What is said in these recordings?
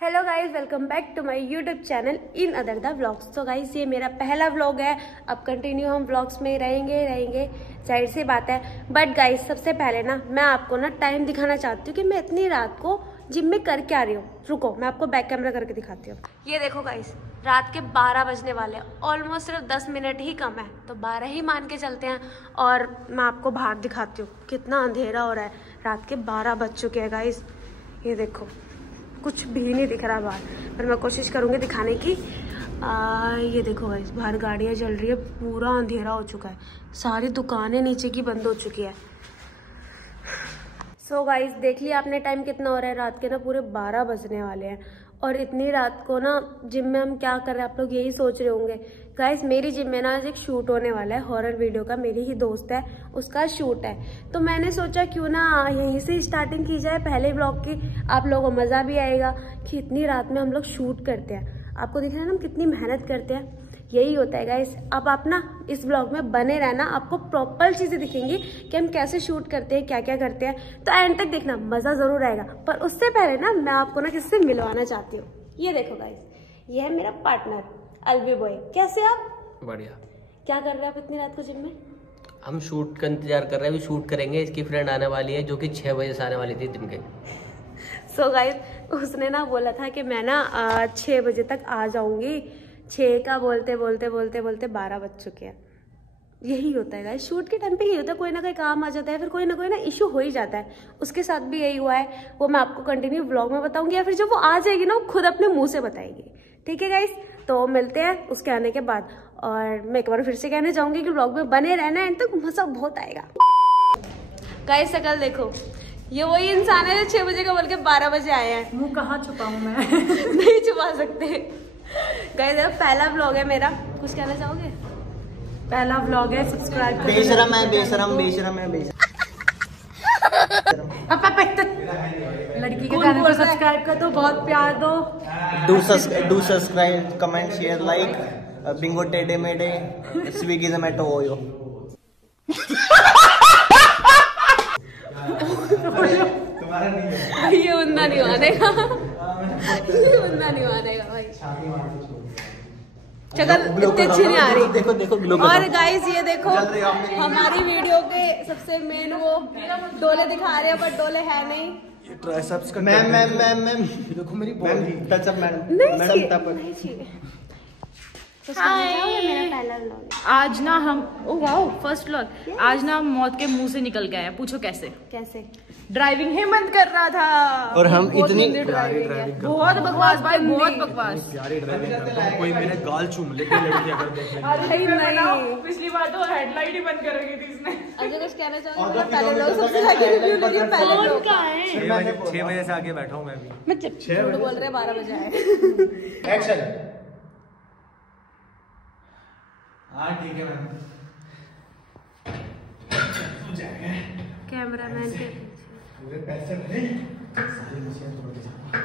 Hello guys, welcome back to my YouTube channel in other the vlogs. तो guys ये मेरा पहला vlog है। अब कंटिन्यू हम व्लॉग्स में रहेंगे जाहिर सी बात है। बट गाइज सबसे पहले ना मैं आपको ना टाइम दिखाना चाहती हूँ कि मैं इतनी रात को जिम में करके आ रही हूँ। रुको मैं आपको बैक कैमरा करके दिखाती हूँ। ये देखो गाइज, रात के 12 बजने वाले, ऑलमोस्ट सिर्फ 10 मिनट ही कम है, तो 12 ही मान के चलते हैं। और मैं आपको बाहर दिखाती हूँ कितना अंधेरा हो रहा है। रात के 12 बज चुके हैं गाइज। ये देखो कुछ भी नहीं दिख रहा बाहर, पर मैं कोशिश करूंगी दिखाने की। ये देखो गाइस, बाहर गाड़ियां चल रही है, पूरा अंधेरा हो चुका है, सारी दुकानें नीचे की बंद हो चुकी है। सो गाइस देख लिया आपने टाइम कितना हो रहा है, रात के ना पूरे 12 बजने वाले हैं। और इतनी रात को ना जिम में हम क्या कर रहे हैं, आप लोग यही सोच रहे होंगे। गाइस मेरी जिम में ना आज एक शूट होने वाला है हॉरर वीडियो का, मेरी ही दोस्त है उसका शूट है। तो मैंने सोचा क्यों ना यहीं से स्टार्टिंग की जाए पहले व्लॉग की, आप लोगों को मजा भी आएगा कि इतनी रात में हम लोग शूट करते हैं। आपको दिख रहा है ना हम कितनी मेहनत करते हैं, यही होता है गाइस। अब आप ना इस ब्लॉग में बने रहना, आपको प्रॉपर चीजें दिखेंगी कि हम कैसे शूट करते हैं, क्या क्या करते हैं। तो एंड तक देखना, मजा जरूर आएगा। पर उससे पहले ना मैं आपको ना किससे मिलवाना चाहती हूँ। ये देखो गाइस, ये है मेरा पार्टनर अलवी बॉय। कैसे आप? बढ़िया। क्या कर रहे हैं आप इतनी रात को जिम में? हम शूट का इंतजार कर रहे हैं, अभी शूट करेंगे। इसकी फ्रेंड आने वाली है जो कि 6 बजे से आने वाली थी दिन के। सो गाइस उसने ना बोला था कि मैं ना 6 बजे तक आ जाऊंगी। 6 का बोलते 12 बज चुके हैं। यही होता है गाइस, शूट के टाइम पे यही होता है, कोई ना कोई काम आ जाता है, फिर कोई ना इशू हो ही जाता है। उसके साथ भी यही हुआ है, वो मैं आपको कंटिन्यू व्लॉग में बताऊंगी, या फिर जब वो आ जाएगी ना वो खुद अपने मुंह से बताएगी। ठीक है गाइस, तो मिलते हैं उसके आने के बाद। और मैं एक बार फिर से कहना चाहूंगी कि व्लॉग में बने रहना, एंड तक मजा बहुत आएगा। गाइस शकल देखो, ये वही इंसान है जो 6 बजे का बोल के 12 बजे आए हैं। मुंह कहाँ छुपाऊं मैं? नहीं छुपा सकते। गाइस पहला व्लॉग है मेरा, कुछ कहना चाहोगे? पहला व्लॉग है, सब्सक्राइब करो। बेशरम है लड़की के चैनल को सब्सक्राइब कर दो, बहुत प्यार दो। Do subscribe, comment, share, like. Bingo टेढ़े मेढ़े, स्विगी जोमेटो ओयो। ये बंदा नहीं मानेगा, ये बंदा नहीं मानेगा भाई। शक्ल इतनी अच्छी नहीं आ रही। देखो और गाइस ये देखो हमारी वीडियो के सबसे मेन वो डोले दिखा रहे हैं, पर डोले है नहीं। मैम देखो मेरी बॉडी टच अप मैडम। मेरा पहला व्लॉग है। आज ना हम फर्स्ट व्लॉग, आज ना हम मौत के मुंह से निकल गए हैं। पूछो कैसे? ड्राइविंग हेमंत कर रहा था और हम इतनी बहुत बकवास भाई, बहुत बकवास। कोई मेरे गाल चूम ले, लड़की अगर देख ले। नहीं, पिछली बार तो हेडलाइट ही बंद कर रखी थी इसने। अजय कुछ कहना चाहूंगी, मेरा पहला व्लॉग सबसे ज्यादा रिव्यू ले रही है। पहले व्लॉग का है 6 बजे से आगे बैठा हूँ मैं भी। मैं झूठ बोल रहे 12 बजे आए। एक्शन। हाँ ठीक है मैम। कैमरामैन के पूरे पैसे भरे, सारी मशीन तोड़ के जाऊंगा।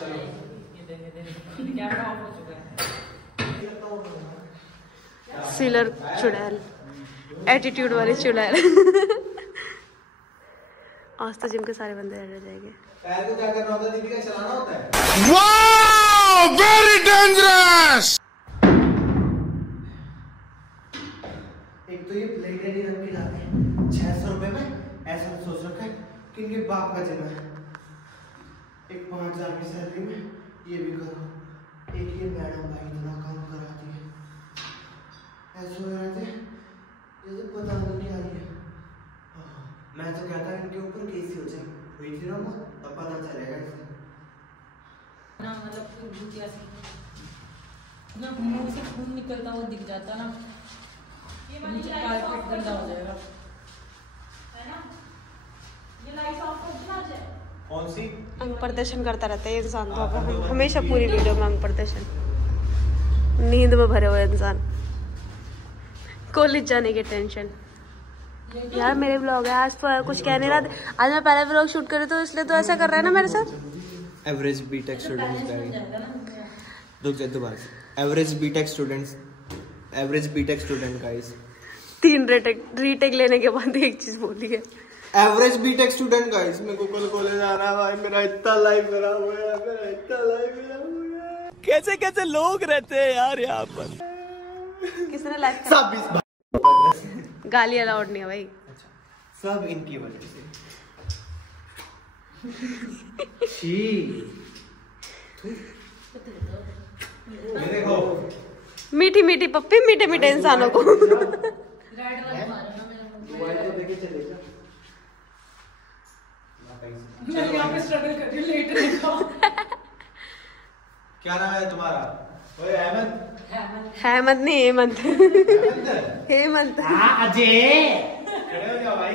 चलो सिलर चुड़ैल, एटीट्यूड वाली चुड़ैल। आज तो जिम के सारे बंदे रह जाएंगे। पैर को क्या करना होता है? दीपिका चलाना होता है। Wow! Very dangerous! एक तो ये प्लेटें नहीं रख के जाते हैं 600 रुपए में। ऐसा सोच रखा है कि इनके बाप का जिम है। एक 5000 की सैलरी में ये भी करो। एक ये मैडम भाई इतना काम कराती है, ऐसे हो जाते जैसे पता नहीं क्या है। मैं तो कहता इनके ऊपर केस हो जाए, हुई थी ना मौत, तब पता चलेगा इसका। ना मतलब भूतिया सी ना मुंह से खून निकलता हुआ दिख जाता ना, नीचे कारपेट गंदा हो जाएगा, है ना? ये लाइट ऑफ कर देना चाहिए। कौन सी? अंग प्रदर्शन करता रहता है ये इंसान, तो हमेशा पूरी वीडियो में अंग प्रदर्शन, नींद में भरे हुए इंसान, कॉलेज जाने की टेंशन। यार मेरे व्लॉग है, आज तो कुछ कह नहीं रहा। आज मैं पहला व्लॉग शूट करी तो इसलिए तो ऐसा कर रहा है ना मेरे साथ। एवरेज बीटेक स्टूडेंट्स गाइस, रुक जा दोबारा। Average BTech student guys. 3 retake लेने के बाद एक चीज बोली है। एवरेज बीटेक स्टूडेंट गाइस, मेरे को कल कॉलेज आना है भाई, मेरा इतना लाइफ खराब हो गया, मेरा इतना लाइफ खराब हो गया। कैसे कैसे लोग रहते हैं यार यहाँ पर। किसने लाइफ सब गाली अलाउड नहीं है भाई। सब इनकी वजह से। देखो मीठी मीठी पप्पी मीठे मीठे इंसानों को। क्या नाम है तुम्हारा? ओए अहमद। हेमंत नहीं हेमंत। हेमंत। अजय खड़े हो जाओ भाई।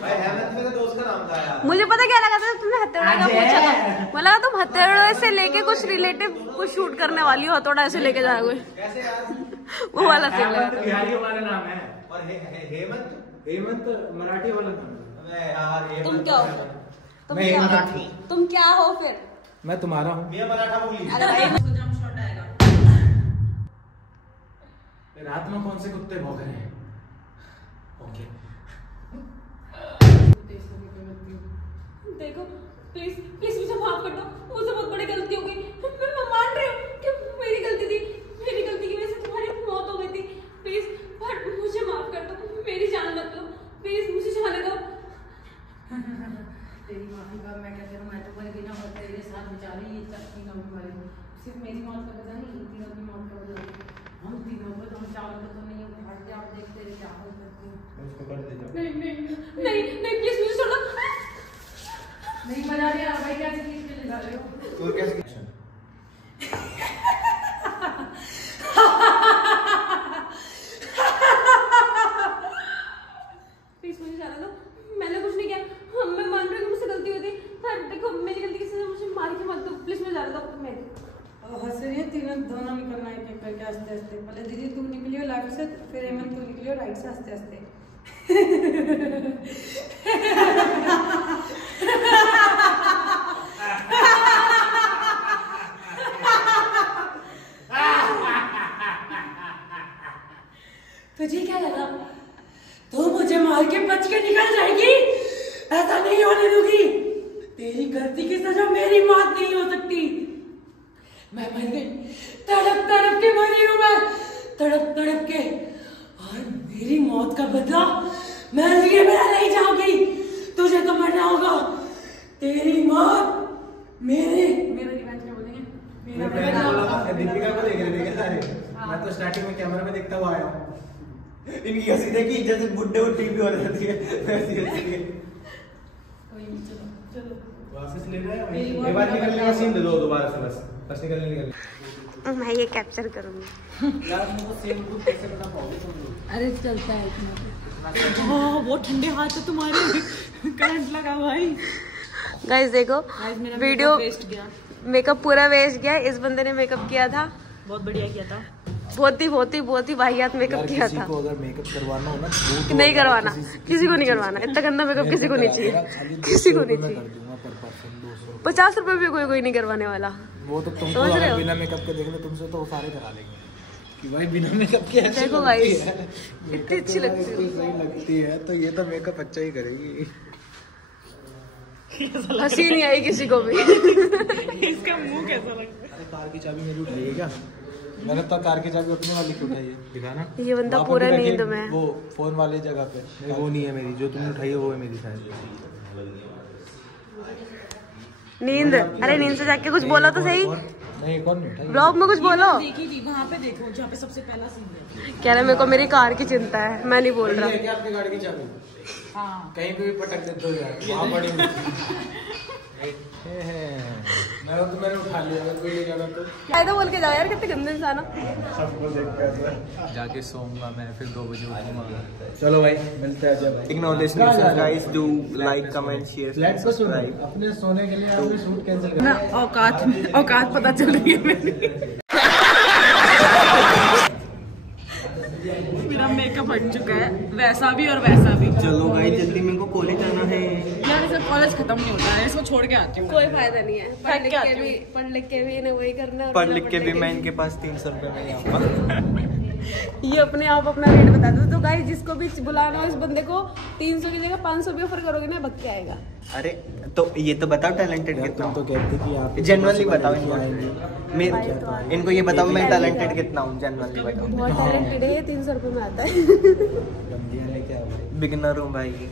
भाई हेमंत मेरे दोस्त का नाम था यार। मुझे पता क्या लगा था तुमने हथौड़ा का पूछा था, मुझे लगा तुम हथौड़े से लेके कुछ रिलेटिव कुछ शूट करने वाली हो, हथौड़ा ऐसे लेके जाओगे। कैसे यार? वो वाला सीन लगा था। बिहारी वाला नाम है और हेमंत हेमंत मराठी वाला नाम है। अबे यार हेमंत। तुम क्या हो? मैं मराठी। तुम क्या हो फिर? मैं तुम्हारा हूँ। मैं मराठा बोली। अरे भाई रात में कौन से कुत्ते भौंक रहे हैं? ओके देखो प्लीज प्लीज मुझे माफ कर दो, मुझसे बहुत बड़ी गलती हो गई। मैं मान रही हूँ कि मेरी गलती थी, मेरी गलती की वजह से तुम्हारी मौत हो गई थी। प्लीज बट मुझे माफ कर दो, मेरी जान मत लो, प्लीज मुझे जाने दो। तेरी माफी का मैं क्या करूँ, मैं तो मर गई ना, और तेरे साथ बेचारी ये तीनों की मरी। सिर्फ मेरी मौत का वजह नहीं, इन तीनों की मौत का वजह। हम तीनों को तुम चारों को तो नहीं हट जाओ, आप देख तेरे क्या हो सकती है। नहीं नहीं नहीं नहीं प्लीज मुझे छोड़ो। नहीं मजा नहीं आ भाई, क्या चीज के लिए जा रहे हो? तू कैसे? प्लीज मुझे जाने दो, मैंने कुछ नहीं किया। मैं मान रही हूँ कि मुझसे गलती हुई थी, पर देखो मेरी गलती किसी ने मुझे मार के मत दो, प्लीज मुझे जाने दो। मैं हंस रही है, तीनों दोनों निकलना है एक करके आस्ते आस्ते। पहले दीदी तू निकली हो लेफ्ट से, फिर हेमंत तू निकली हो राइट से आस्ते आस्ते। तुझे क्या लगा तो मुझे मार के बच के निकल जाएगी? ऐसा नहीं होने दूंगी। तेरी गलती की सजा मेरी मौत नहीं हो सकती। मैं मर गई, तड़प तड़प के मरी हूं मैं, तड़प तड़प के, और मेरी मौत का बदला मैं लिए मेरा नहीं जाऊंगी। तुझे तो मरना होगा। तेरी मौत मेरा रिवेंज क्या बोलेंगे? दीपिका को देख रहे थे सारे। मैं तो स्टार्टिंग में कैमरा में देखता हुआ आया हूँ। इनकी हंसी देखी जैसे बुड्ढे बुड्ढी भी हो जाती है वैसी हंसी है। कोई नहीं, चलो चलो वापस ले रहे हैं। एक बार निकलने का सीन दे दो दोबारा से, बस निकलने। मैं ये कैप्चर करूंगी। यार तुमको सेम ग्रुप कैसे बता पाओगे तुम लोग? अरे चलता है इतना। हाँ बहुत ठंडे हाथ है तुम्हारे। करंट लगा भाई। गाइस देखो वीडियो मेकअप पूरा वेस्ट गया। इस बंदे ने मेकअप किया था, बहुत बढ़िया किया था। बहुत ही वाहियात मेकअप किया था। को अगर मेकअप करवाना हो ना नहीं करवाना, किसी को नहीं करवाना। इतना गंदा मेकअप किसी को नहीं चाहिए, किसी को नहीं चाहिए। 50 रुपए भी कोई नहीं करवाने वाला। वो तो तुमको अगर बिना मेकअप के देख ले तुमसे तो वो सारे करा लेंगे कि भाई बिना मेकअप के ऐसे देखो गाइस इतनी अच्छी लगती है। सही लगती है तो ये तो मेकअप अच्छा ही करेगी। हंसी नहीं आई किसी को भी। इसका मुंह कैसा लगता है? अरे कार की चाबी मेरी उठाई है क्या? मैंने तो कार की चाबी अपने वाली की उठाई है, दिखाना। ये बंदा पूरा नींद में। वो फोन वाले जगह पे वो नहीं है मेरी, जो तुमने उठाई है वो है मेरी शायद। नींद? अरे नींद से जाके कुछ बोलो तो सही। नहीं कौन नहीं उठाई? ब्लॉग में कुछ बोलो। देखी थी वहाँ पे, देखो जहाँ पे सबसे पहला सीन है। कह रहे मेरे को मेरी कार की चिंता है, मैं नहीं बोल रहा। क्या आपकी गाड़ी की चाबी? हाँ कहीं पे भी पटक देते हो यार, वहाँ पड़ी हुई थी। मैंने उठा लिया, अगर कोई ले जाना तो तो बोल के जाओ यार, कितने गंदे इंसान हो। सबको देख कर जाके सोऊंगा मैं, फिर 2 बजे उठूंगा। चलो भाई मिलते हैं जब। Acknowledge guys, do like, comment, share, subscribe. अपने सोने के लिए आपने शूट कैंसिल कर दिया। औकात पता चल रही है मेरी। मेरा मेकअप हट चुका है, वैसा भी और वैसा भी। चलो भाई जल्दी मेरे को कॉलेज आना है यार। इसका कॉलेज खत्म नहीं होता है, इसको छोड़ के आती हूँ। कोई फायदा नहीं है, पढ़ लिख के भी इन्हें वही करना है। पढ़ लिख के भी मैं इनके पास 300 रुपए में आऊंगा। ये अपने आप अपना रेट बता दो। तो गाइस जिसको भी बुलाना हो इस बंदे को 300 की जगह 500 भी ऑफर करोगे ना भग के आएगा। अरे तो ये तो बताओ टैलेंटेड कितना तुम तो कहते कि आप जनरली बताओ इनको। भाई इनको ये बताओ मैं टैलेंटेड कितना हूँ, जनरली बताओ। बहुत टैलेंटेड है, 300 रुपये में आता है। गंदियाँ लेके आओ भाई। बिगिनर हूँ भाई।